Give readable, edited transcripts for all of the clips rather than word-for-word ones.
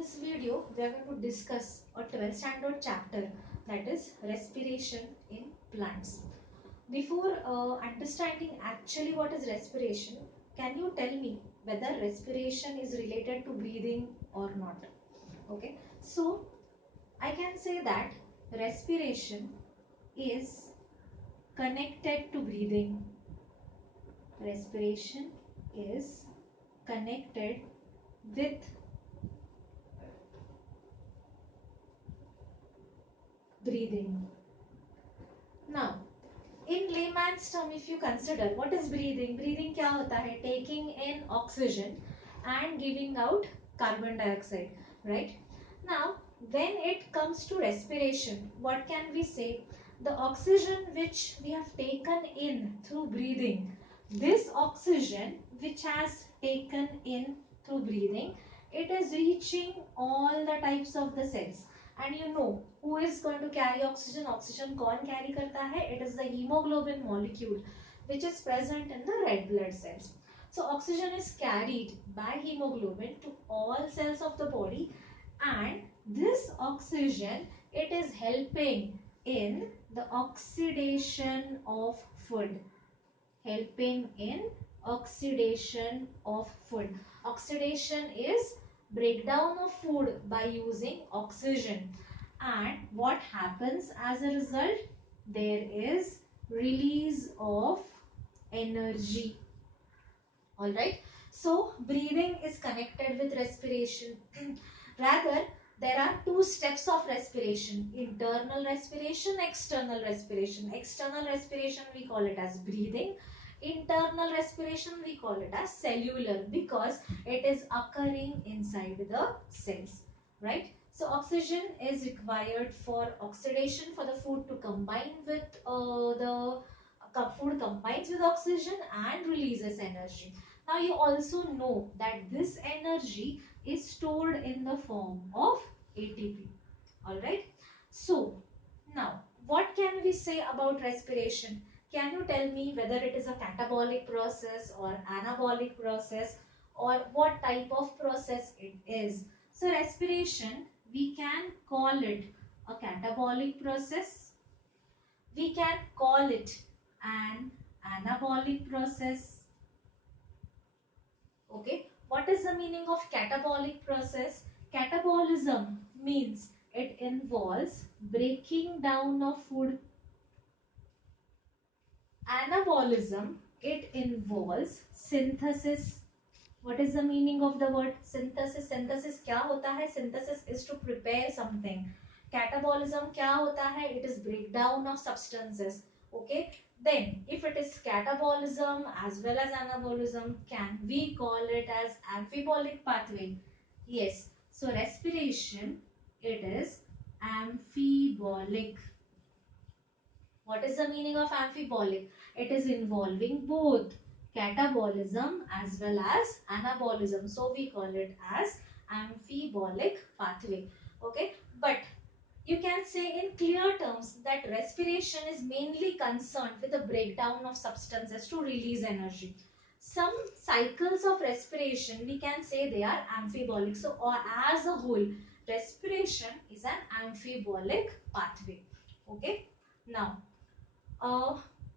this video, we are going to discuss a 12th standard chapter, that is respiration in plants. Before understanding actually what is respiration, can you tell me whether respiration is related to breathing or not? Okay, so I can say that respiration is connected to breathing. Respiration is connected with breathing. Now, in layman's term, if you consider what is breathing, breathing क्या होता है? Taking in oxygen and giving out carbon dioxide, right? Now, when it comes to respiration, what can we say? The oxygen which we have taken in through breathing, this oxygen which has taken in through breathing, it is reaching all the types of the cells. And you know who is going to carry oxygen? Oxygen कौन carry करता है? It is the hemoglobin molecule which is present in the red blood cells. So oxygen is carried by hemoglobin to all cells of the body, and this oxygen, it is helping in the oxidation of food. Helping in oxidation of food. Oxidation is breakdown of food by using oxygen, and what happens as a result? There is release of energy. All right, so breathing is connected with respiration. Rather, there are two steps of respiration: internal respiration, external respiration. External respiration we call it as breathing. Internal respiration we call it as cellular, because it is occurring inside the cells, right? So oxygen is required for oxidation, for the food to combine with food combines with oxygen and releases energy. Now you also know that this energy is stored in the form of ATP. Alright. So now what can we say about respiration? Can you tell me whether it is a catabolic process or anabolic process, or what type of process it is? So respiration, we can call it a catabolic process. We can call it an anabolic process. Okay, what is the meaning of catabolic process? Catabolism means it involves breaking down of food. Anabolism, it involves synthesis. What is the meaning of the word synthesis? Synthesis क्या होता है? Synthesis is to prepare something. Catabolism क्या होता है? It is breakdown of substances. Okay, then if it is catabolism as well as anabolism, can we call it as amphibolic pathway? Yes. So respiration, it is amphibolic. What is the meaning of amphibolic? It is involving both catabolism as well as anabolism. So we call it as amphibolic pathway. Okay, but you can say in clear terms that respiration is mainly concerned with the breakdown of substances to release energy. Some cycles of respiration, we can say they are amphibolic. So or as a whole, respiration is an amphibolic pathway. Okay, now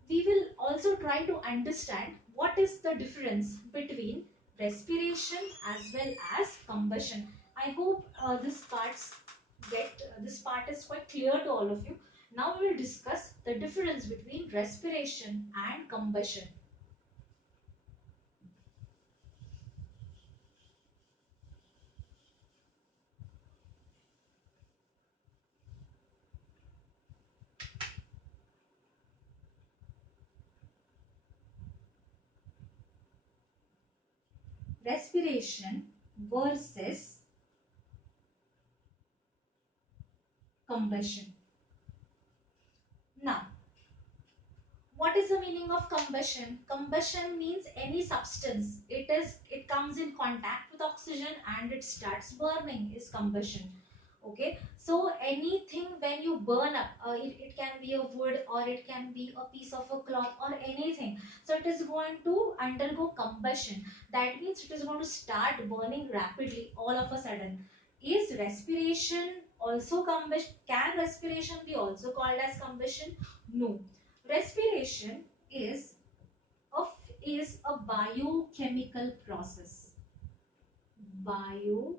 we will also try to understand what is the difference between respiration as well as combustion. I hope this part is quite clear to all of you. Now we will discuss the difference between respiration and combustion. Respiration versus combustion. Now, what is the meaning of combustion? Combustion means any substance. It comes in contact with oxygen and it starts burning is combustion. Okay, so anything when you burn up, it can be a wood or it can be a piece of a cloth or anything. So it is going to undergo combustion. That means it is going to start burning rapidly all of a sudden. Is respiration also combustion? Can respiration be also called as combustion? No. Respiration a, is a biochemical process. Biochemical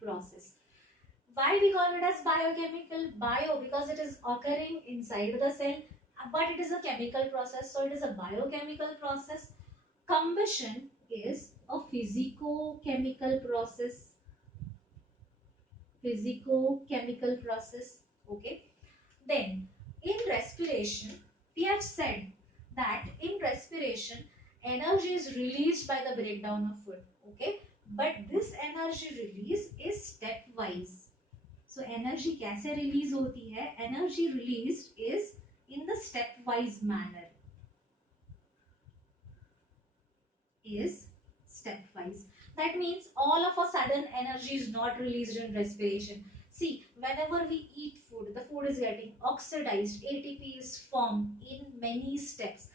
process. Why we call it as biochemical? Bio because it is occurring inside the cell, but it is a chemical process, so it is a biochemical process. Combustion is a physico-chemical process. Physico-chemical process. Okay. Then, in respiration, we have said that in respiration, energy is released by the breakdown of food. Okay. But this energy release is stepwise. So energy कैसे release होती है? Energy released is in the stepwise manner. Is stepwise. That means all of a sudden energy is not released in respiration. See, whenever we eat food, the food is getting oxidized, ATP is formed in many steps,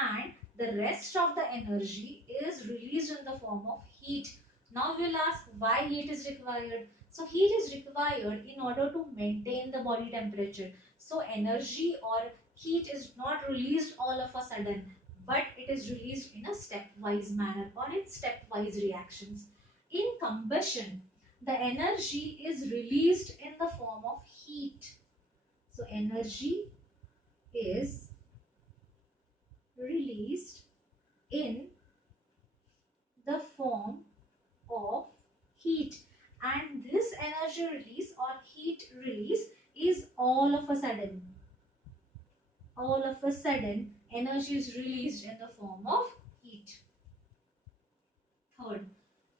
and the rest of the energy is released in the form of heat. Now we will ask why heat is required. So heat is required in order to maintain the body temperature. So energy or heat is not released all of a sudden, but it is released in a stepwise manner or in stepwise reactions. In combustion, the energy is released in the form of heat. So energy is released in the form of heat, and this energy release or heat release is all of a sudden energy is released in the form of heat. Third,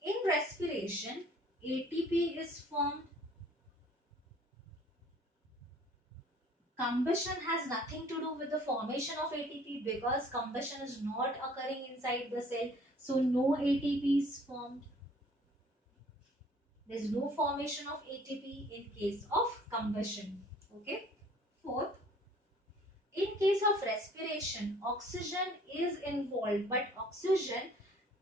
in respiration, ATP is formed. Combustion has nothing to do with the formation of ATP because combustion is not occurring inside the cell. So no ATP is formed. There is no formation of ATP in case of combustion. Okay. Fourth, in case of respiration, oxygen is involved, but oxygen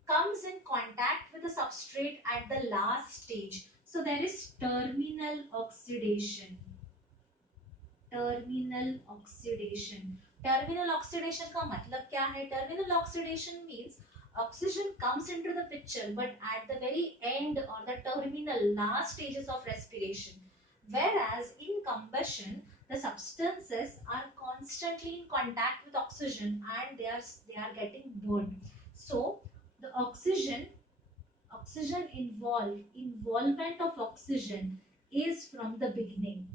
comes in contact with the substrate at the last stage. So there is terminal oxidation. Terminal oxidation. Terminal oxidation का मतलब क्या है? Terminal oxidation means oxygen comes into the picture but at the very end or the terminal last stages of respiration, whereas in combustion the substances are constantly in contact with oxygen and they are getting burned. So the oxygen involvement of oxygen is from the beginning.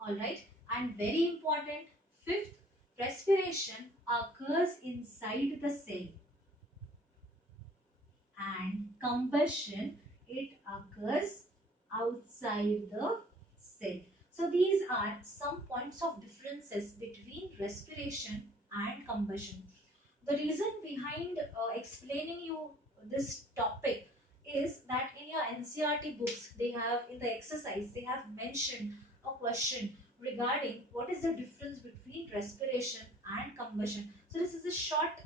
All right, and very important, fifth, respiration occurs inside the cell and combustion it occurs outside the cell. So these are some points of differences between respiration and combustion. The reason behind explaining you this topic is that in your NCERT books, they have in the exercise, they have mentioned a question regarding what is the difference between respiration and combustion. So this is a short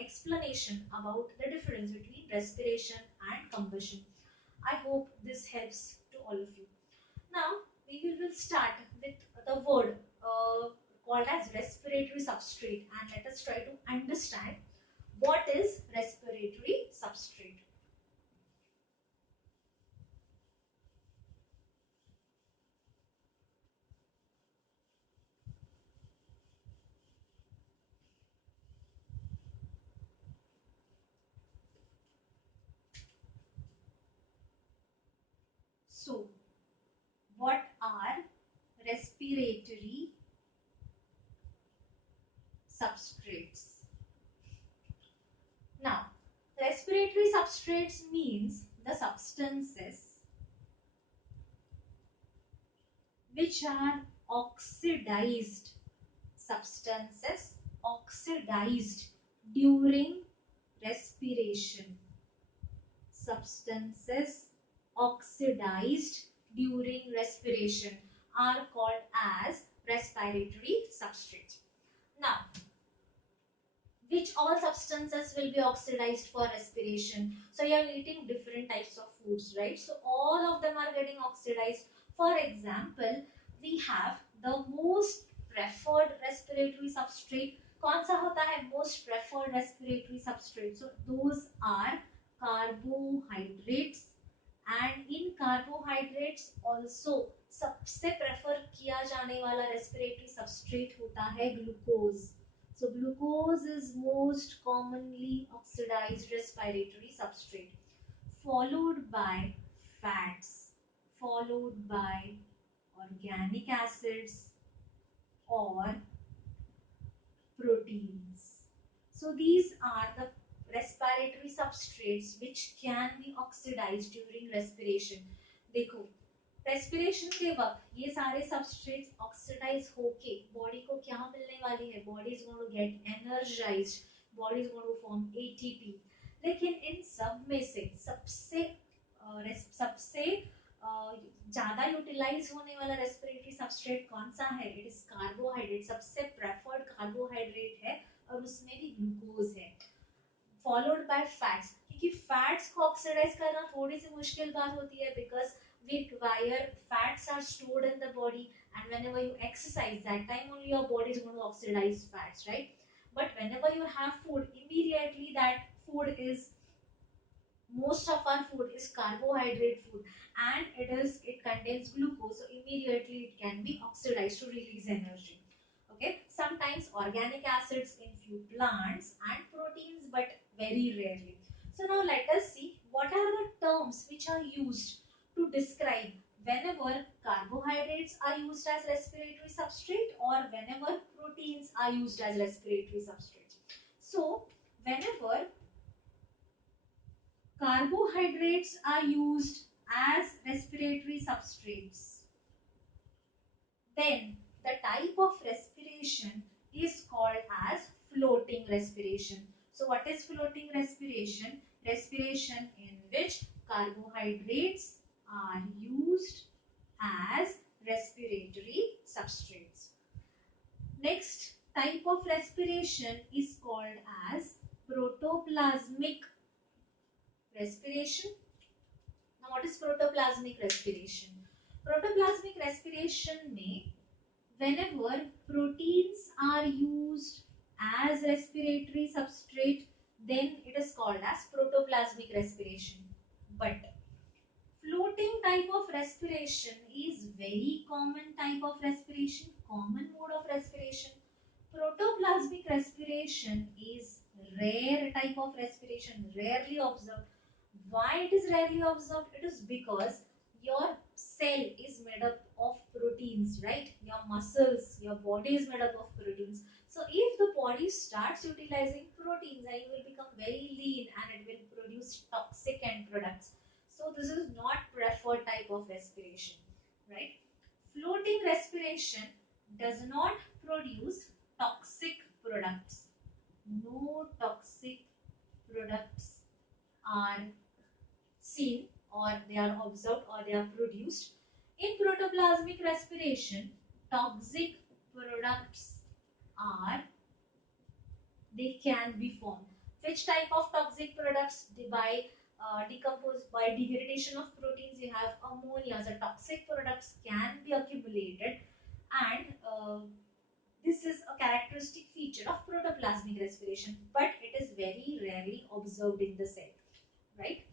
explanation about the difference between respiration and combustion. I hope this helps to all of you. Now we will start with the word called as respiratory substrate, and let us try to understand what is respiratory substrate. So what are respiratory substrates? Now respiratory substrates means the substances which are oxidized, substances oxidized during respiration. Substances oxidized during respiration are called as respiratory substrates. Now which all substances will be oxidized for respiration. So you are eating different types of foods, right? So all of them are getting oxidized. For example, we have the most preferred respiratory substrate. कौन सा होता है most preferred respiratory substrate? So those are carbohydrates, and in carbohydrates also सबसे prefer किया जाने वाला respiratory substrate होता है glucose. So glucose is most commonly oxidized respiratory substrate, followed by fats, followed by organic acids or proteins. So these are the respiratory substrates which can be oxidized during respiration. देखो respiration के वक्त ये सारे substrates oxidise होके body को क्या मिलने वाली है? Body is going to get energized, body is going to form ATP. लेकिन इन सब में से सबसे ज्यादा यूटिलाइज होने वाला रेस्पिरेटरी सबस्ट्रेट कौन सा है? It is carbohydrate. सबसे प्रेफर्ड कार्बोहाइड्रेट है और उसमें भी ग्लूकोज है, फॉलोड बाय फैट्स. क्योंकि फैट्स को ऑक्सीडाइज करना थोड़ी सी मुश्किल बात होती है, because we require fats are stored in the body, and whenever you exercise, that time only your body is going to oxidize fats, right? But whenever you have food, immediately that food is, most of our food is carbohydrate food, and it contains glucose, so immediately it can be oxidized to release energy. Okay, sometimes organic acids in few plants and proteins, but very rarely. So now let us see what are the terms which are used to describe whenever carbohydrates are used as respiratory substrate or whenever proteins are used as respiratory substrate. So whenever carbohydrates are used as respiratory substrates, then the type of respiration is called as floating respiration. So what is floating respiration? Respiration in which carbohydrates are used as respiratory substrates. Next type of respiration is called as protoplasmic respiration. Now what is protoplasmic respiration? Protoplasmic respiration में whenever proteins are used as respiratory substrate, then it is called as protoplasmic respiration. But floating type of respiration is very common type of respiration, common mode of respiration. Protoplasmic respiration is rare type of respiration, rarely observed. Why it is rarely observed? It is because your cell is made up of proteins, right? Your muscles, your body is made up of proteins. So if the body starts utilizing proteins, then it will become very lean and it will produce toxic end products. So this is not preferred type of respiration, right? Floating respiration does not produce toxic products. No toxic products are seen, or they are observed, or they are produced. In protoplasmic respiration, toxic products are, they can be formed. Which type of toxic products? By decomposed by degradation of proteins, you have ammonia. The toxic products can be accumulated, and this is a characteristic feature of protoplasmic respiration, but it is very rarely observed in the cell, right?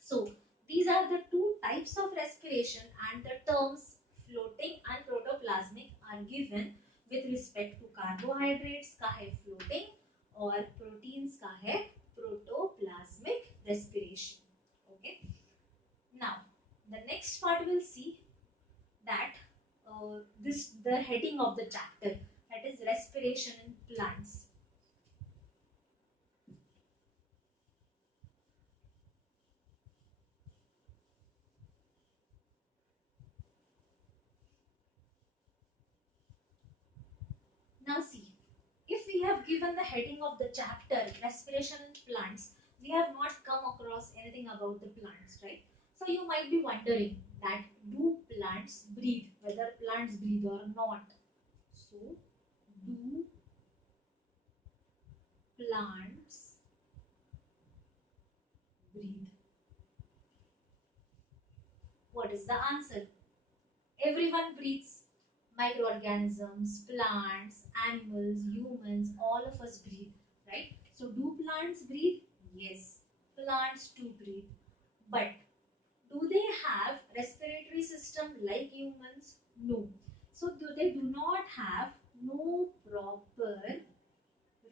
So these are the two types of respiration, and the terms floating and protoplasmic are given with respect to carbohydrates का है floating और proteins का है protoplasmic respiration. Okay. Now the next part we'll see that this the heading of the chapter, that is respiration in plants. Now see, if we have given the heading of the chapter respiration in plants, we have not come across anything about the plants, right? So you might be wondering that do plants breathe, whether plants breathe or not. So do plants breathe? What is the answer? Everyone breathes. Microorganisms, plants, animals, humans, all of us breathe, right? So do plants breathe? Yes, plants do breathe. But do they have respiratory system like humans? No. So they do not have no proper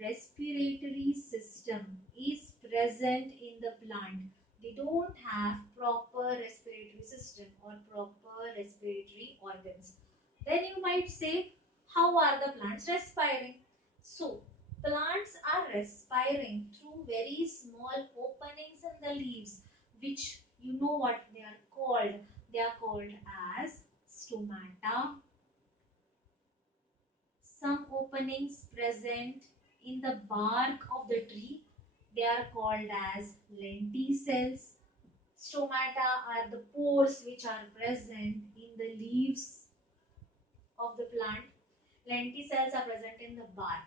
respiratory system is present in the plant. They don't have proper respiratory system or proper respiratory organs. Then you might say, how are the plants respiring? So, plants are respiring through very small openings in the leaves, which you know what they are called. They are called as stomata. Some openings present in the bark of the tree, they are called as lenticels. Stomata are the pores which are present in the leaves of the plant. Lenticels are present in the bark.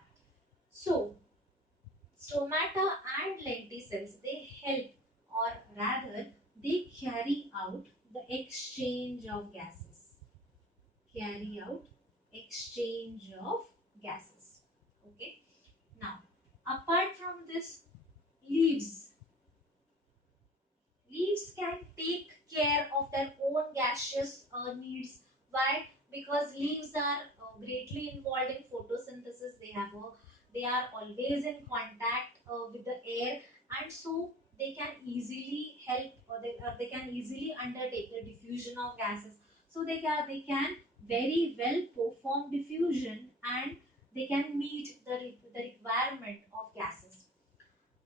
So, stomata and lenticels, they help, or rather they carry out the exchange of gases. Carry out exchange of gases. Okay. Now, apart from this, leaves. Leaves can take care of their own gaseous needs. Why? Because leaves are greatly involved in photosynthesis. They are always in contact with the air, and so they can easily help, or they can easily undertake the diffusion of gases. So they can very well perform diffusion, and they can meet the requirement of gases.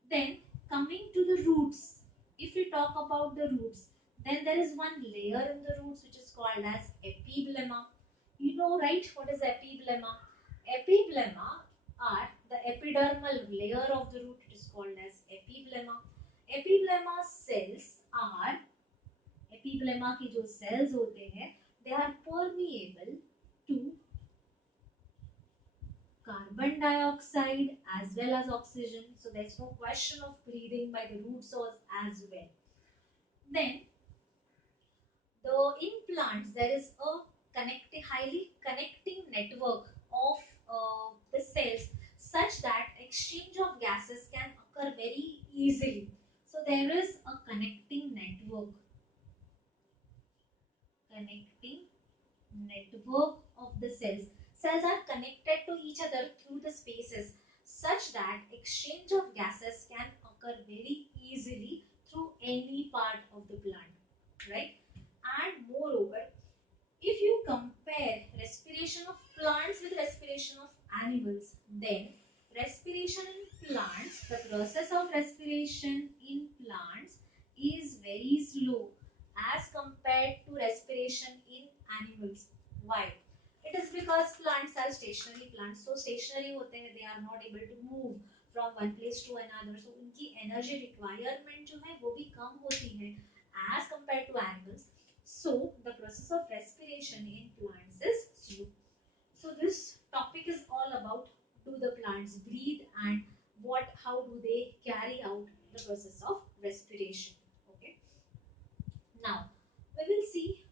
Then coming to the roots, if we talk about the roots, then there is one layer in the roots which is called as epiblema. You know, right? What is epiblema? Epiblema are the epidermal layer of the root. It is called as epiblema. Epiblema cells are, epiblema की जो cells होते हैं, they are permeable to carbon dioxide as well as oxygen. So there's no question of breathing by the root source as well. Then in plants there is a highly connecting network of the cells such that exchange of gases can occur very easily. So there is a connecting network of the cells. Cells are connected to each other through the spaces such that exchange of gases can occur very easily through any part of the plant, right? And moreover, if you compare respiration of plants with respiration of animals, then respiration in plants, the process of respiration in plants is very slow as compared to respiration in animals. Why? It is because plants are stationary plants. So stationary होते हैं, they are not able to move from one place to another. So उनकी energy requirement जो है वो भी कम होती है as compared to animals. So the process of respiration in plants is slow. So this topic is all about, do the plants breathe and how do they carry out the process of respiration. Okay. Now we will see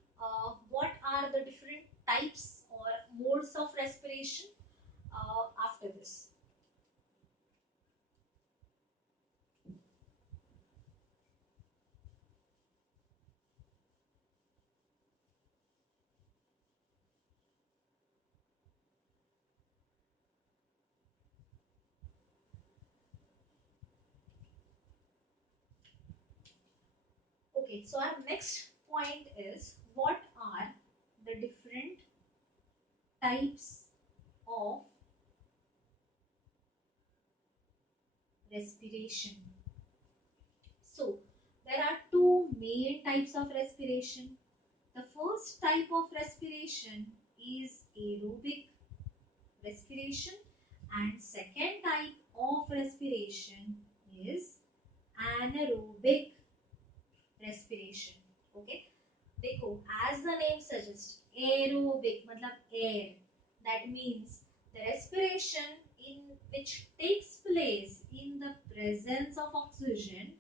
what are the different types or modes of respiration after this. Okay, so our next point is, what are the different types of respiration? So, there are two main types of respiration. The first type of respiration is aerobic respiration, and second type of respiration is anaerobic respiration. Okay, देखो, as the name suggests, aerobic मतलब air. That means the respiration in which takes place in the presence of oxygen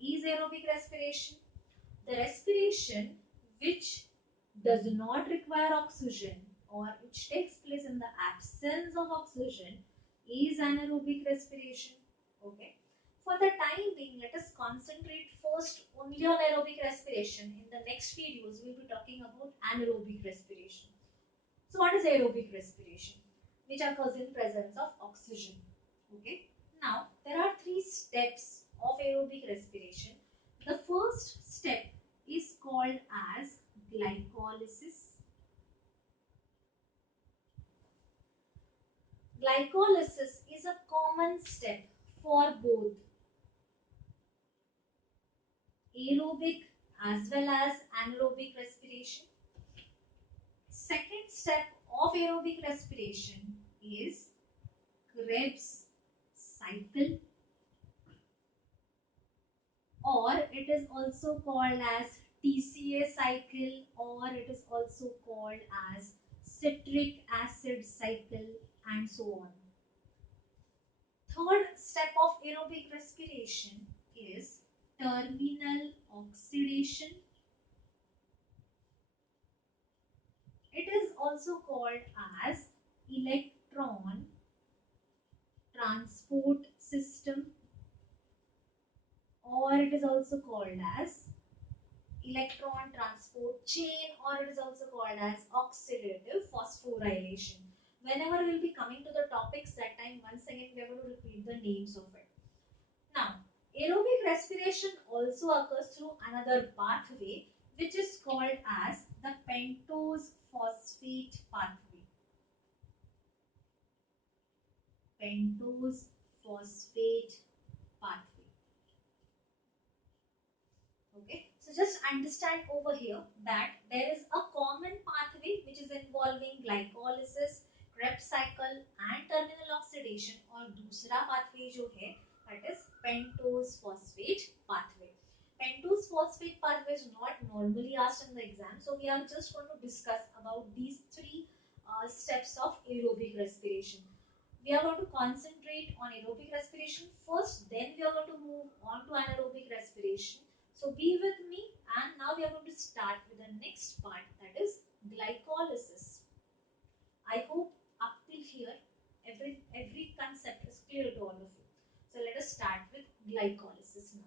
is aerobic respiration. The respiration which does not require oxygen or which takes place in the absence of oxygen is anaerobic respiration. Okay. For the time being, let us concentrate first only on aerobic respiration. In the next videos, we will be talking about anaerobic respiration. So what is aerobic respiration? Which occurs in presence of oxygen. Okay. Now, there are three steps of aerobic respiration. The first step is called as glycolysis. Glycolysis is a common step for both aerobic as well as anaerobic respiration. Second step of aerobic respiration is Krebs cycle, or it is also called as TCA cycle, or it is also called as citric acid cycle, and so on. Third step of aerobic respiration is terminal oxidation. It is also called as electron transport system, or it is also called as electron transport chain, or it is also called as oxidative phosphorylation. Whenever we will be coming to the topics that time, once again we are going to repeat the names of it. Now, aerobic respiration also occurs through another pathway which is called as the pentose phosphate pathway. Pentose phosphate pathway. Okay, so just understand over here that there is a common pathway which is involving glycolysis, Krebs cycle and terminal oxidation, और दूसरा pathway जो है that is pentose phosphate pathway. Pentose phosphate pathway is not normally asked in the exam, so we are just going to discuss about these three steps of aerobic respiration. We are going to concentrate on aerobic respiration first, then we are going to move on to anaerobic respiration. So be with me, and now we are going to start with the next part, that is glycolysis. I hope up till here every concept is clear to all of you. So let us start with glycolysis now.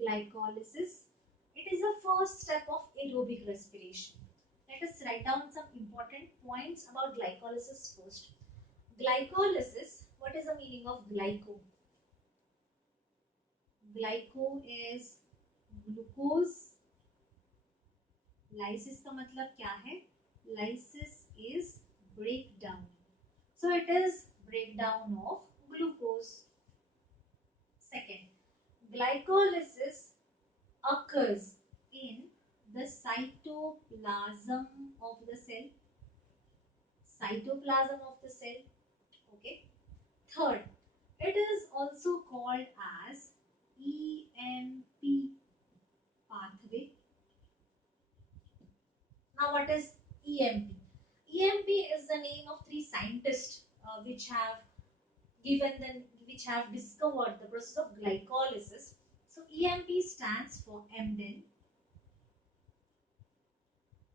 Glycolysis. It is the first step of aerobic respiration. Let us write down some important points about glycolysis first. Glycolysis, what is the meaning of glyco? Glyco is glucose. Lysis का मतलब क्या है? Lysis is breakdown. So it is breakdown of glucose. Second, glycolysis occurs in the cytoplasm of the cell. Cytoplasm of the cell. Okay. Third, it is also called as EMP pathway. Now, what is EMP? EMP is the name of three scientists which have which have discovered the process of glycolysis. So EMP stands for Emden.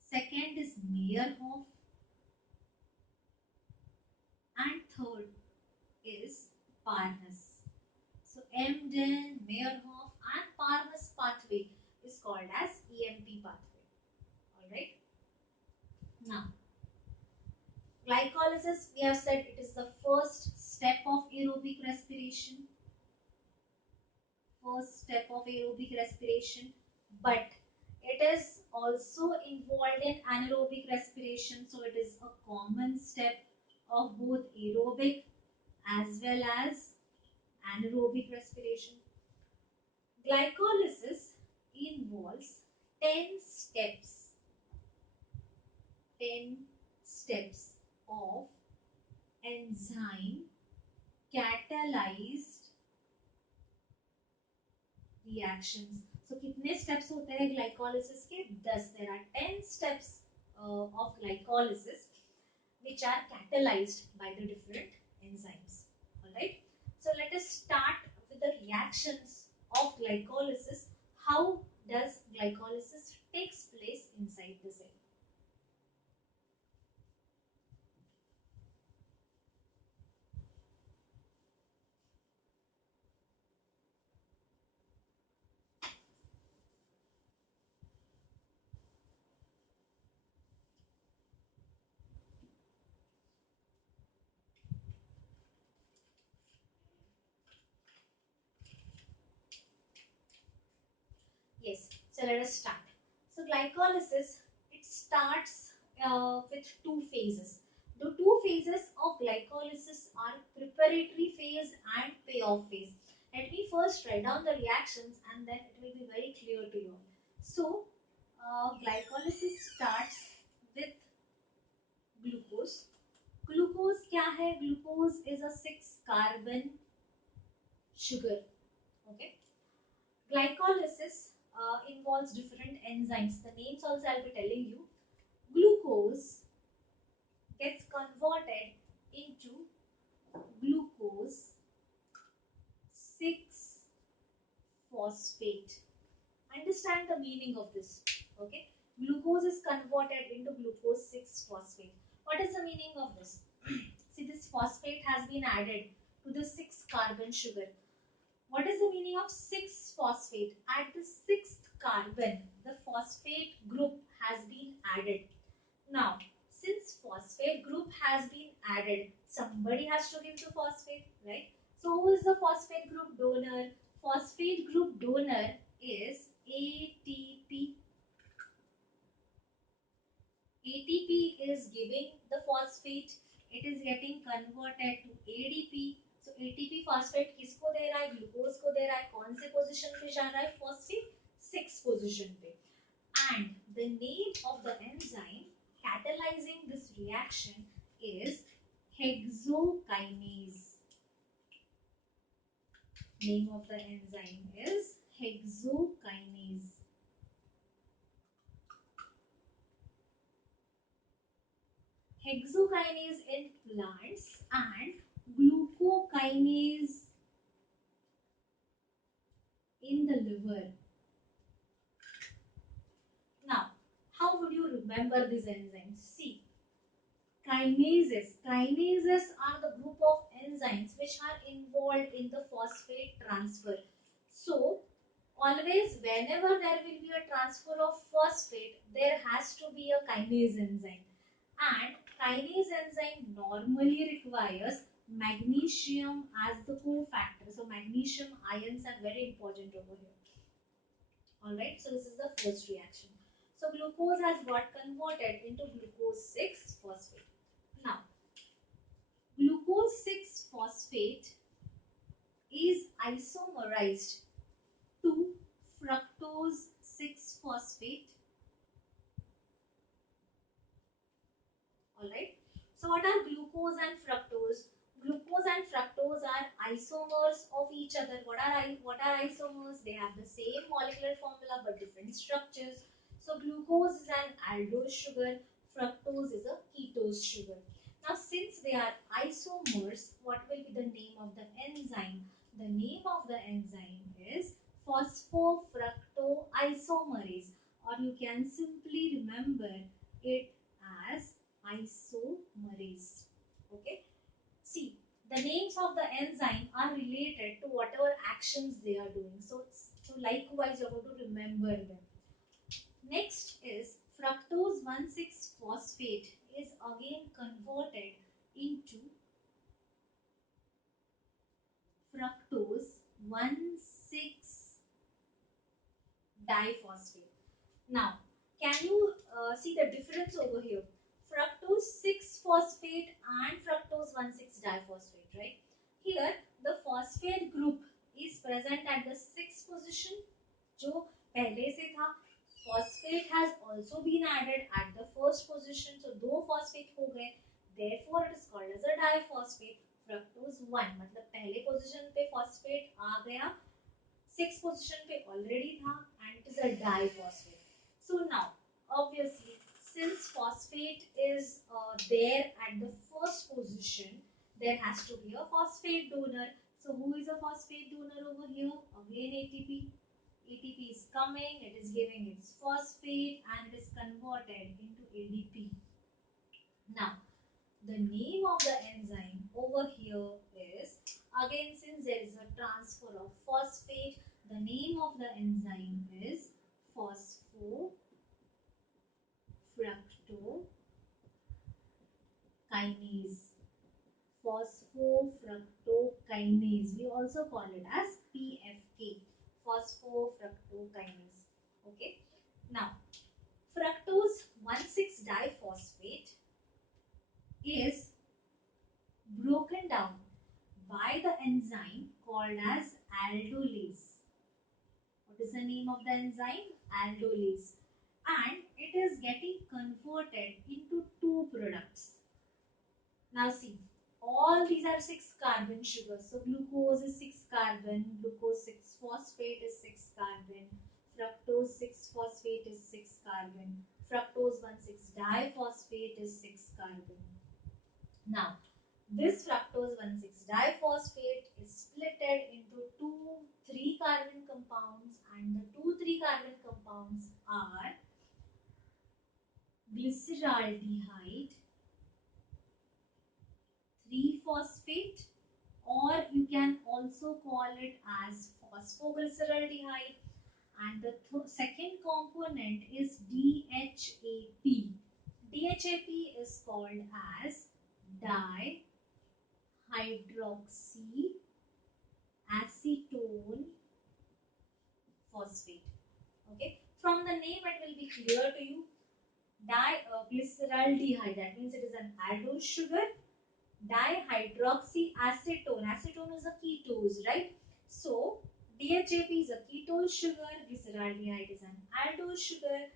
Second is Meyerhoff, and third is Parnas. So Emden, Meyerhoff, and Parnas pathway is called as EMP pathway. All right. Now, glycolysis, we have said it is the first step of aerobic respiration. First step of aerobic respiration, but it is also involved in anaerobic respiration. So it is a common step of both aerobic as well as anaerobic respiration. Glycolysis involves 10 steps, 10 steps of enzyme catalyzed reactions. So कितने steps होते हैं glycolysis के? 10. There are 10 steps of glycolysis which are catalyzed by the different enzymes. Alright. So let us start with the reactions of glycolysis. How does glycolysis takes place inside the cell? Yes, so let us start. So glycolysis, it starts with two phases. The two phases of glycolysis are preparatory phase and payoff phase. Let me first write down the reactions and then it will be very clear to you. So glycolysis starts with glucose. Glucose क्या है? Glucose is a 6 carbon sugar. Okay. Glycolysis involves different enzymes. The names also I'll be telling you. Glucose gets converted into glucose 6 phosphate. Understand the meaning of this. Okay. Glucose is converted into glucose 6 phosphate. What is the meaning of this? See, this phosphate has been added to the 6 carbon sugar. What is the meaning of 6 phosphate? At the 6th carbon, the phosphate group has been added. Now, since phosphate group has been added, somebody has to give the phosphate, right? So, who is the phosphate group donor? Phosphate group donor is ATP. ATP is giving the phosphate. It is getting converted to ADP. So ATP phosphate किसको दे रहा है? Glucose को दे रहा है. कौन से position पे जा रहा है phosphate? 6 पोजीशन पे. And the name of the enzyme catalyzing this reaction is hexokinase. Name of the enzyme is hexokinase. Hexokinase in plants and glucokinase in the liver. Now, how would you remember these enzymes? See, kinases. Kinases are the group of enzymes which are involved in the phosphate transfer. So, always whenever there will be a transfer of phosphate, there has to be a kinase enzyme. And kinase enzyme normally requires magnesium as the cofactor. So magnesium ions are very important over here. Alright, so this is the first reaction. So glucose has got converted into glucose 6 phosphate. Now, glucose 6 phosphate is isomerized to fructose 6 phosphate. Alright. So what are glucose and fructose? Glucose and fructose are isomers of each other. What are isomers? They have the same molecular formula but different structures. So glucose is an aldose sugar, fructose is a ketose sugar. Now since they are isomers, what will be the name of the enzyme? The name of the enzyme is phosphofructoisomerase, or you can simply remember it as isomerase. Okay. See, the names of the enzyme are related to whatever actions they are doing. So likewise, you're going to remember them. Next is fructose 1,6 phosphate is again converted into fructose 1,6 diphosphate. Now, can you see the difference over here? Fructose 6 phosphate and fructose 1,6 diphosphate, right? Here the phosphate group is present at the sixth position, जो पहले से था. Phosphate has also been added at the first position, so दो phosphate हो गए. Therefore it is called as a diphosphate. Fructose 1 मतलब पहले position पे phosphate आ गया, sixth position पे already था, and it is a diphosphate. So now obviously since phosphate is there at the first position, there has to be a phosphate donor. So who is a phosphate donor over here? Again ATP. ATP is coming, it is giving its phosphate and it is converted into ADP. Now the name of the enzyme over here is, again since there is a transfer of phosphate, the name of the enzyme is phosphofructokinase. Phosphofructokinase. We also call it as PFK. Phosphofructokinase. Okay. Now, fructose 1,6-diphosphate is broken down by the enzyme called as aldolase. What is the name of the enzyme? Aldolase. And it is getting converted into two products. Now see, all these are 6-carbon sugars. So glucose is 6-carbon, glucose 6-phosphate is 6-carbon, fructose 6-phosphate is 6-carbon, fructose 1,6-diphosphate is 6-carbon. Now, this fructose 1,6-diphosphate is splitted into two 3-carbon compounds, and the two 3-carbon compounds are glyceraldehyde 3-phosphate, or you can also call it as phosphoglyceraldehyde, and the second component is DHAP. DHAP is called as dihydroxyacetone phosphate. Okay, from the name it will be clear to you. Glyceraldehyde, that means it is an aldol sugar. Dihydroxyacetone, acetone is a ketose, right? So DHAP is a ketose sugar, glyceraldehyde is an aldol sugar,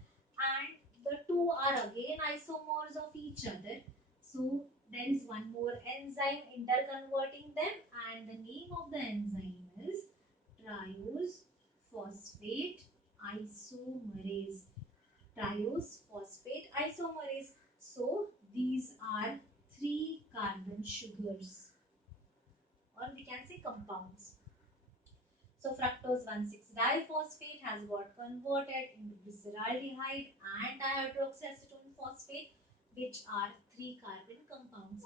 and the two are again isomers of each other. So there is one more enzyme interconverting them, and the name of the enzyme is triose phosphate isomerase. Triose phosphate isomerase. So these are 3-carbon sugars, or we can say compounds. So fructose 1,6-diphosphate has got converted into glyceraldehyde and dihydroxyacetone phosphate, which are 3-carbon compounds.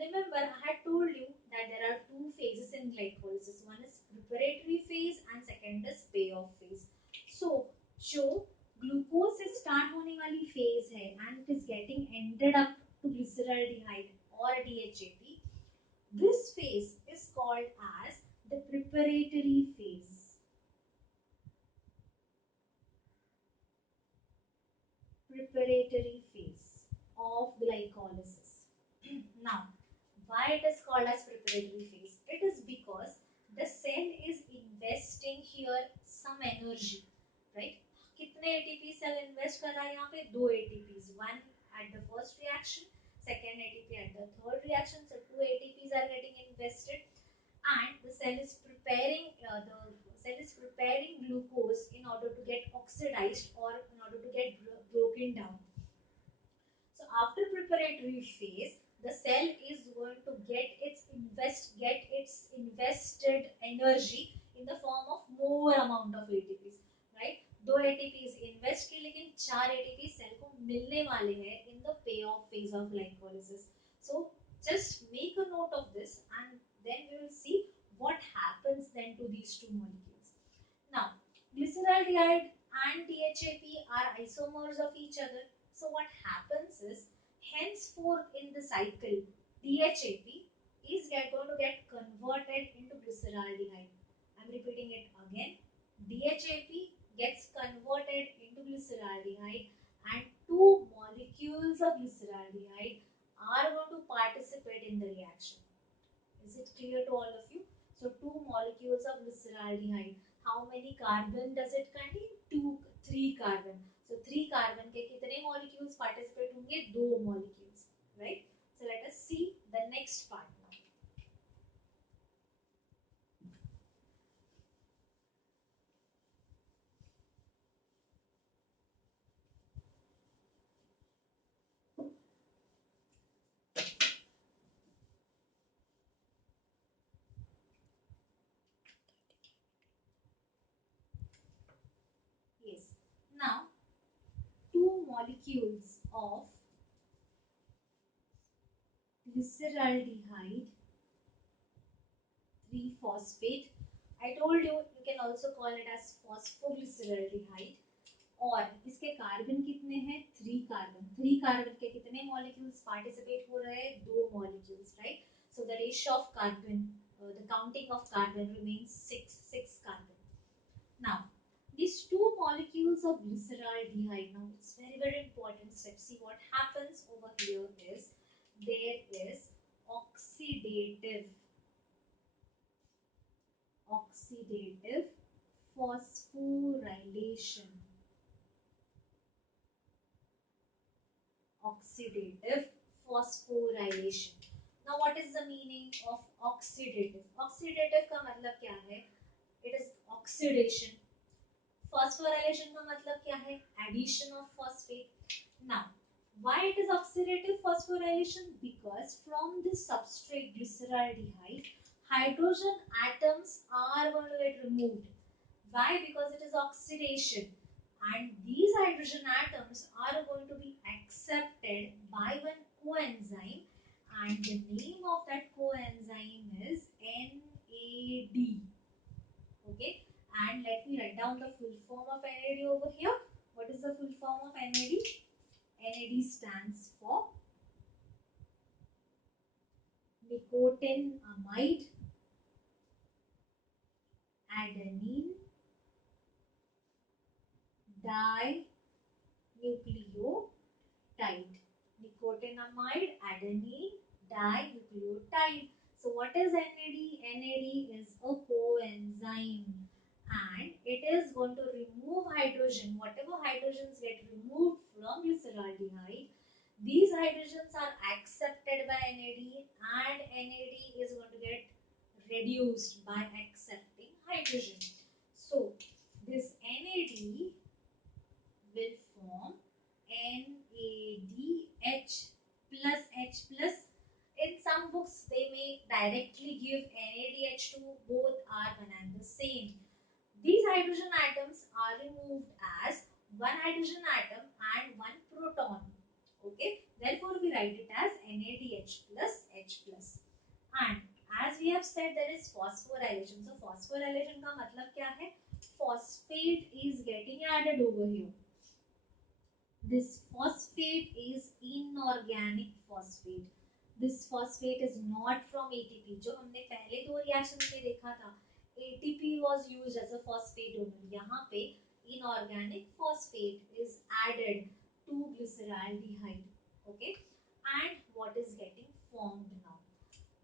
Remember, I had told you that there are two phases in glycolysis. One is preparatory phase and second is payoff phase. So, जो glucose से start होने वाली phase है and it is getting ended up to glyceraldehyde or DHAP, this phase is called as the preparatory phase. Preparatory phase of glycolysis. Now, why it is called as preparatory phase? It is because the cell is investing here some energy, right? कितने ATP cell invest कर रहा है यहाँ पे? 2 ATPs, one at the first reaction, second ATP at the third reaction. So 2 ATPs are getting invested, and the cell is preparing glucose in order to get oxidized or in order to get broken down. So after preparatory phase, the cell is going to get its invested energy in the form of more amount of ATPs, right? 2 ATPs invest की, लेकिन 4 ATP cell को मिलने वाले हैं in the payoff phase of glycolysis. So just make a note of this, and then we will see what happens then to these two molecules. Now, glyceraldehyde and DHAP are isomers of each other. So what happens is, henceforth in the cycle, DHAP is going to get converted into glyceraldehyde. I'm repeating it again. DHAP gets converted into glyceraldehyde, and two molecules of glyceraldehyde are going to participate in the reaction. Is it clear to all of glyceraldehyde. How many carbon does it contain? 3 carbon. So 3 carbon के कितने molecules participate होंगे? 2 molecules, right? So let us see the next part now. Yes. Now, two molecules of glyceraldehyde 3-phosphate. I told you you can also call it as phosphoglyceraldehyde. और इसके carbon कितने हैं? 3 carbon. 3 carbon के कितने molecules participate हो रहे हैं? 2 molecules, right? So the ratio of carbon, the counting of carbon remains 6 carbon. Now, these two molecules of glyceraldehyde, now it's very important step. See what happens over here is there is oxidative phosphorylation. Oxidative phosphorylation. Now what is the meaning of oxidative? Oxidative का मतलब क्या है? It is oxidation. Phosphorylation का मतलब क्या है? Addition of phosphate. Now why it is oxidative phosphorylation? Because from this substrate glyceraldehyde, hydrogen atoms are going to get removed. Why? Because it is oxidation, and these hydrogen atoms are going to be accepted by one coenzyme, and the name of that coenzyme is NAD. Okay, and let me write down the full form of NAD over here. What is the full form of NAD? NAD stands for nicotinamide adenine dinucleotide. Nicotinamide adenine dinucleotide. So what is NAD? NAD is a coenzyme, and it is going to remove hydrogen. Whatever hydrogens get removed from glyceraldehyde, these hydrogens are accepted by NAD, and NAD is going to get reduced by accepting hydrogen. So this NAD will form NADH plus H plus. In some books they may directly give NADH to both are one and the same. These hydrogen atoms are removed as one hydrogen atom and one proton. Okay, therefore we write it as NADH plus H plus. And as we have said, there is phosphorylation. So phosphorylation का मतलब क्या है? Phosphate is getting added over here. This phosphate is inorganic phosphate. This phosphate is not from ATP. जो हमने पहले दो reaction में देखा था, ATP was used as a phosphate donor. यहाँ पे inorganic phosphate is added to glyceraldehyde. Okay, and what is getting formed now?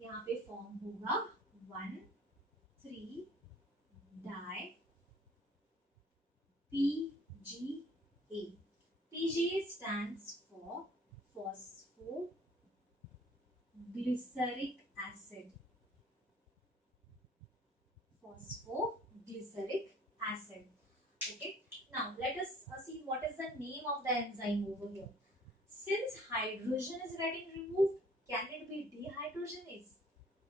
यहाँ पे form होगा 1,3-di PGA. PGA stands for phosphoglyceric acid. Phosphoglyceric acid. Okay. Now let us see what is the name of the enzyme over here. Since hydrogen is getting removed, can it be dehydrogenase?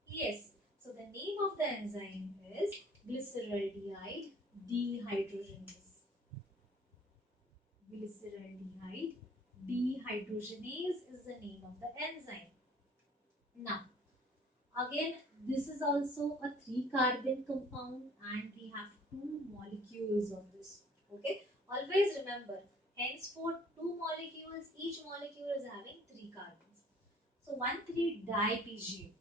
Yes. So the name of the enzyme is glyceraldehyde dehydrogenase. Glyceraldehyde dehydrogenase is the name of the enzyme. Now, again, this is also a 3-carbon compound, and we have 2 molecules of this. Okay, always remember, henceforth 2 molecules, each molecule is having 3 carbons. So 1,3-di-PGA.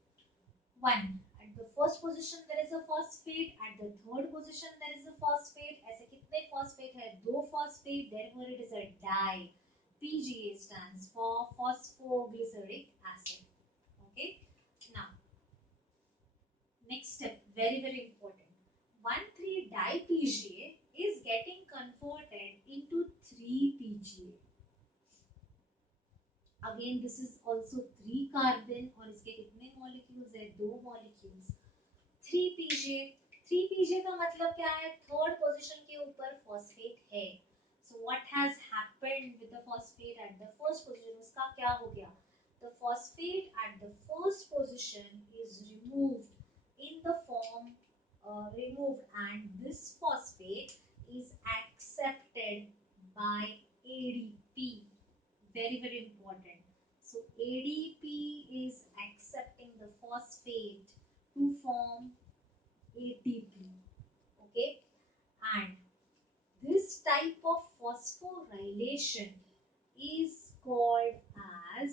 1 at the first position there is a phosphate, at the third position there is a phosphate. ऐसे कितने phosphate है? 2 phosphate, therefore it is a di. PGA stands for phosphoglyceric acid. Okay, now next step, very important. 1,3-dipga is getting converted into 3-PGA. Again, this is also 3 carbon और इसके कितने molecules है? 2 molecules. 3-PGA. 3-PGA का मतलब क्या है? Third position के ऊपर फॉस्फेट है. So what has happened with the phosphate at the first position? उसका क्या हो गया? The phosphate at the first position is removed in the form removed, and this phosphate is accepted by ADP. Very, very important. So ADP is accepting the phosphate to form ATP. Okay, and this type of phosphorylation is called as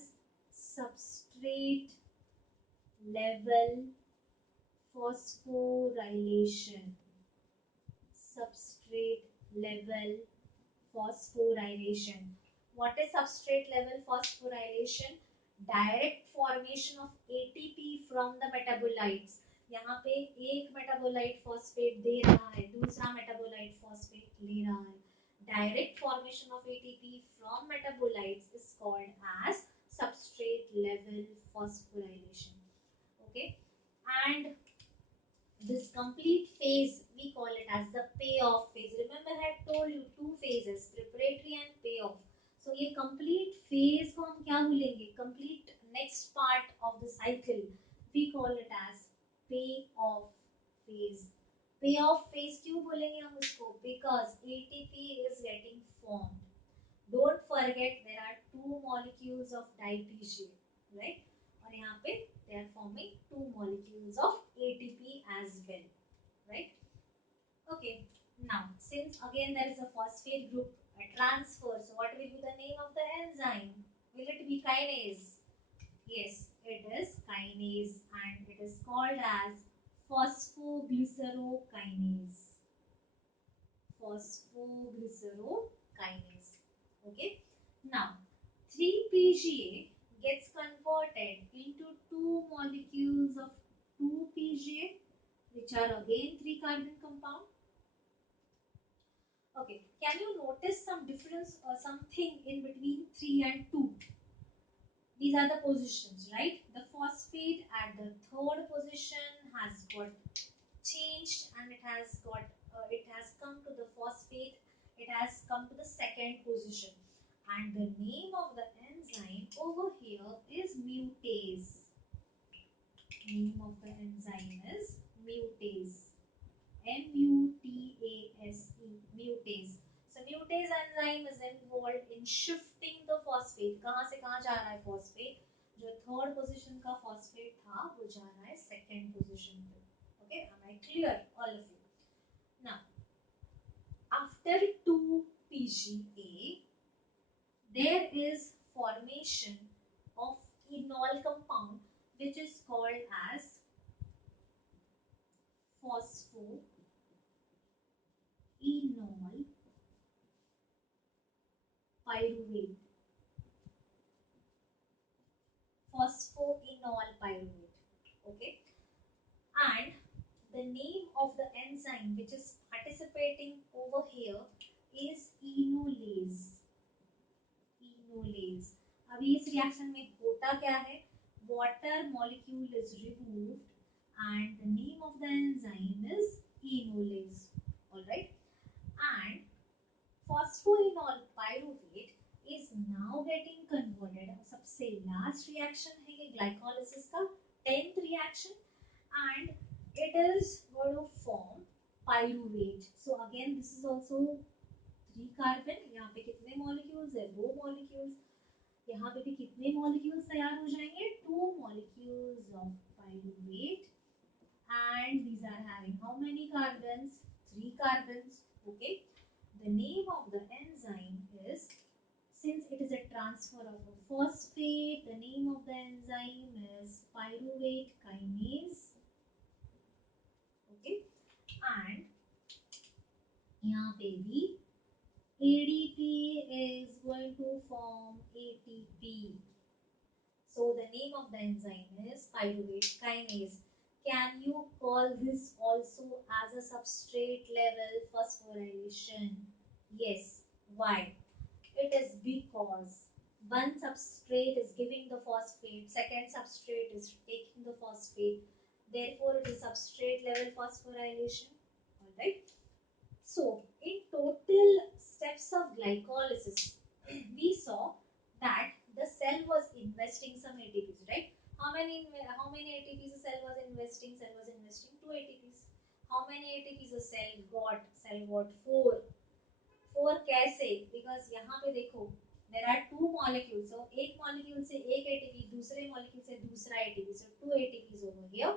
substrate level phosphorylation. Substrate level phosphorylation. What is substrate level phosphorylation? Direct formation of ATP from the metabolites. यहाँ पे एक metabolite phosphate दे रहा है, दूसरा metabolite phosphate ले रहा है. Direct formation of ATP from metabolites is called as substrate level phosphorylation. Okay, and this complete phase we call it as the payoff phase. Remember I had told you two phases, preparatory and payoff. So ये complete phase को हम क्या बोलेंगे? Complete next part of the cycle we call it as payoff phase. Payoff phase क्यों बोलेंगे हम उसको? Because ATP is getting formed. Don't forget there are two molecules of DiPG, right? और यहाँ पे they are forming two molecules of ATP as well, right? Okay. Now, since again there is a phosphate group transfer, so what will be the name of the enzyme? Will it be kinase? Yes, it is kinase, and it is called as phosphoglycerokinase. Phosphoglycerokinase. Okay. Now, 3-PGA gets converted into two molecules of 2-PGA, which are again 3-carbon compound. Okay, can you notice some difference or something in between 3 and 2? These are the positions, right? The phosphate at the third position has got changed, and it has come to the phosphate. It has come to the second position, and the name of the enzyme over here is mutase. Name of the enzyme is mutase. M-U-T-A-S-E. Mutase. So mutase enzyme is involved in shifting the phosphate. कहाँ से कहाँ जा रहा है phosphate? जो third position का phosphate था वो जा रहा है second position पे. Okay, am I clear, all of you? Now, after 2-PGA, there is formation of enol compound, which is called as phosphoenol pyruvate. Phosphoenol pyruvate. Okay, and the name of the enzyme which is participating over here is enolase. Enolase. अभी इस reaction में होता क्या है? Water molecule is removed, and the name of the enzyme is enolase. All right, and phosphoenol pyruvate is now getting converted. सबसे last reaction है ये glycolysis का 10th reaction, and it is going to form pyruvate. So again this is also 3 carbon. यहाँ पे कितने molecules है? 2 molecules. यहाँ पे भी कितने molecules तैयार हो जाएंगे? 2 molecules of pyruvate, and these are having how many carbons? 3 carbons. Okay. The name of the enzyme is, since it is a transfer of a phosphate, the name of the enzyme is pyruvate kinase. Okay, and यहाँ पे भी ADP is going to form ATP. So the name of the enzyme is pyruvate kinase. can you call this also as a substrate level phosphorylation? Yes. Why? It is because one substrate is giving the phosphate, second substrate is taking the phosphate. Therefore, it is substrate level phosphorylation. Alright. So, in total steps of glycolysis, we saw that the cell was investing some ATPs, right? How many ATPs a cell was investing? Cell was investing 2 ATPs. How many ATPs a cell got? Cell got 4. 4 कैसे? Because यहाँ पे देखो there are two molecules. So एक molecule से एक ATP, दूसरे molecule से दूसरा ATP. So 2 ATPs over here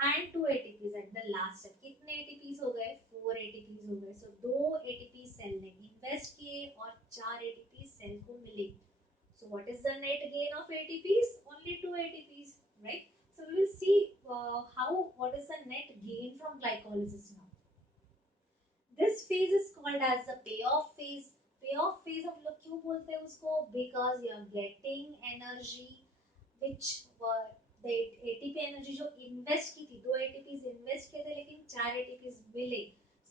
and 2 ATPs at the last step. कितने ATPs हो गए? 4 ATPs हो गए. So 2 ATP सेल ने इन्वेस्ट किए और 4 ATP सेल को मिले. So what is the net gain of ATPs? Only 2 ATPs, right? So we will see what is the net gain from glycolysis now. This phase is called as the payoff phase. Payoff phase हम लोग क्यों बोलते हैं उसको? Because you are getting energy which were the ATP energy जो invest की थी, 2 ATPs invest किए थे लेकिन 4 ATPs मिले.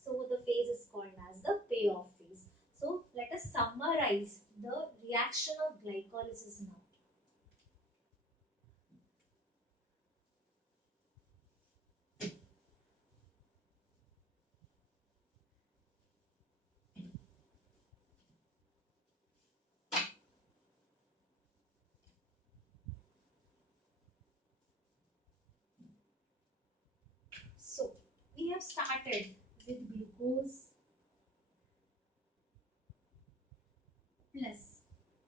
So the phase is called as the payoff phase. So let us summarize the reaction of glycolysis now. So we have started with glucose plus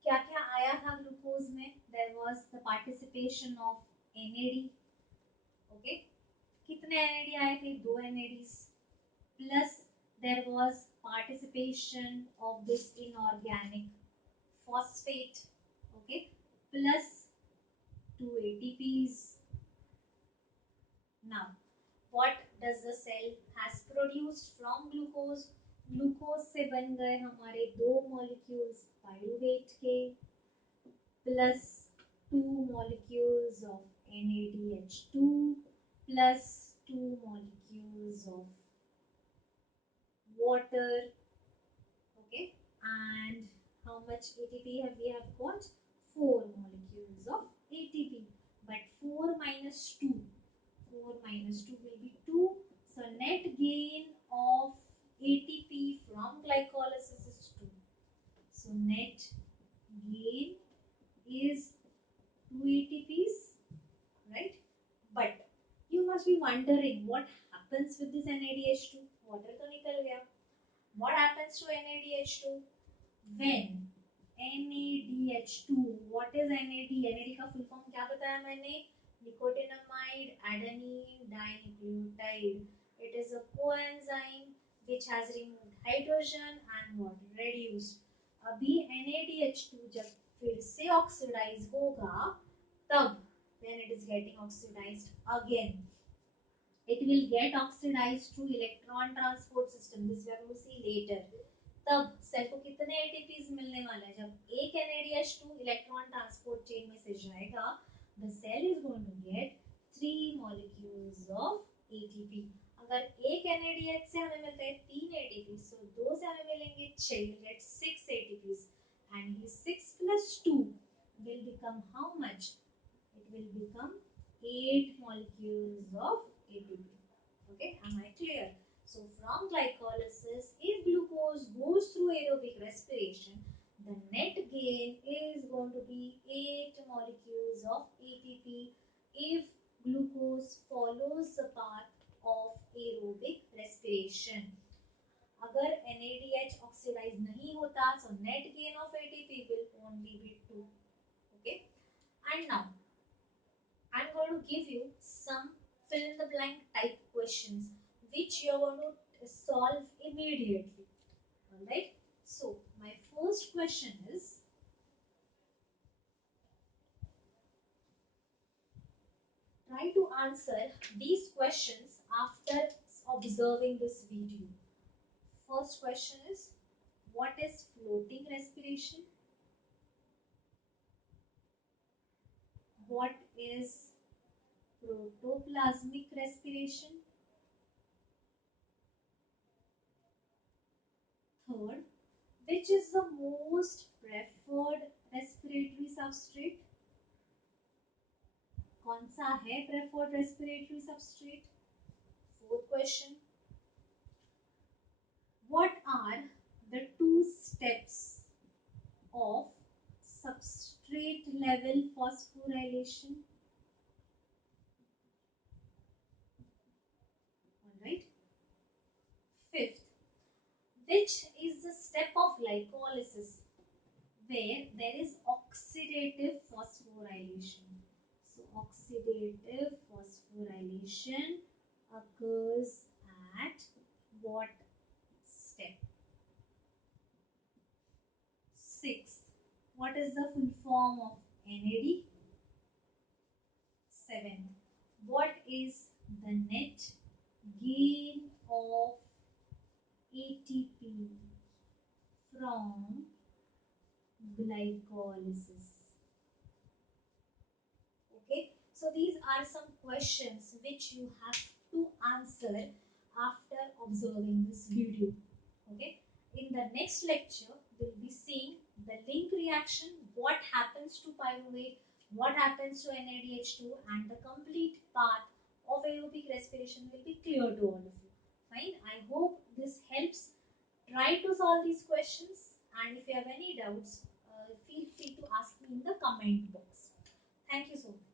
क्या क्या आया था ग्लूकोज में? There was the participation of NAD. Okay, कितने NAD आए थे? 2 NADs. Plus there was participation of this inorganic phosphate. Okay, plus 2 ATPs. Now what does the cell has produced from glucose? Glucose से बन गए हमारे 2 molecules pyruvate के plus 2 molecules of NADH2 plus 2 molecules of water. Okay, and how much ATP have we have got? 4 molecules of ATP. But 4 minus 2, 4 minus 2 will be 2. So net gain of ATP from glycolysis is 2. So net gain is 2 ATPs, right? But you must be wondering what happens with this NADH2. Water तो निकल गया. What happens to NADH2? When NADH2, what is NAD? NAD का full form क्या बताया मैंने? Nicotinamide adenine dinucleotide. It is a coenzyme which has removed hydrogen and what? Reduced. अभी NADH2 जब फिर से ऑक्सीडाइज होगा तब when it is getting oxidized again, it will get oxidized through electron transport system. This we are going to see later. तब cell को कितने ATPs मिलने वाले हैं? जब एक NADH2 इलेक्ट्रॉन ट्रांसपोर्ट चेन में से जाएगा, the cell is going to get 3 molecules of ATP. अगर एक NADH से हमें मिलता है 3 ATP, so 2 से हमें मिलेंगे 6, we'll get 6 ATPs, and this 6 plus 2 will become how much? It will become 8 molecules of ATP. Okay, am I clear? So from glycolysis, if glucose goes through aerobic respiration, the net gain is going to be 8 molecules of ATP if glucose follows the path of aerobic respiration. अगर NADH oxidize नहीं होता, so net gain of ATP will only be 2. Okay, and now I'm going to give you some fill in the blank type questions which you are going to solve immediately. Alright. So, my first question is, try to answer these questions after observing this video. First question is, what is floating respiration? What is protoplasmic respiration. Third, which is the most preferred respiratory substrate? कौन सा है preferred respiratory substrate? Fourth question, what are the two steps of substrate level phosphorylation? All right. Fifth, which is the step of glycolysis where there is oxidative phosphorylation? So oxidative phosphorylation occurs at what step? Sixth, what is the full form of NAD? Seventh, what is the net gain of ATP from glycolysis? Okay, so these are some questions which you have to answer after observing this video. Okay, in the next lecture we'll be seeing the link reaction, what happens to pyruvate, what happens to NADH2, and the complete path of aerobic respiration will be clear to all of you. Fine, I hope this helps. Try to solve these questions, and if you have any doubts, feel free to ask me in the comment box. Thank you so much.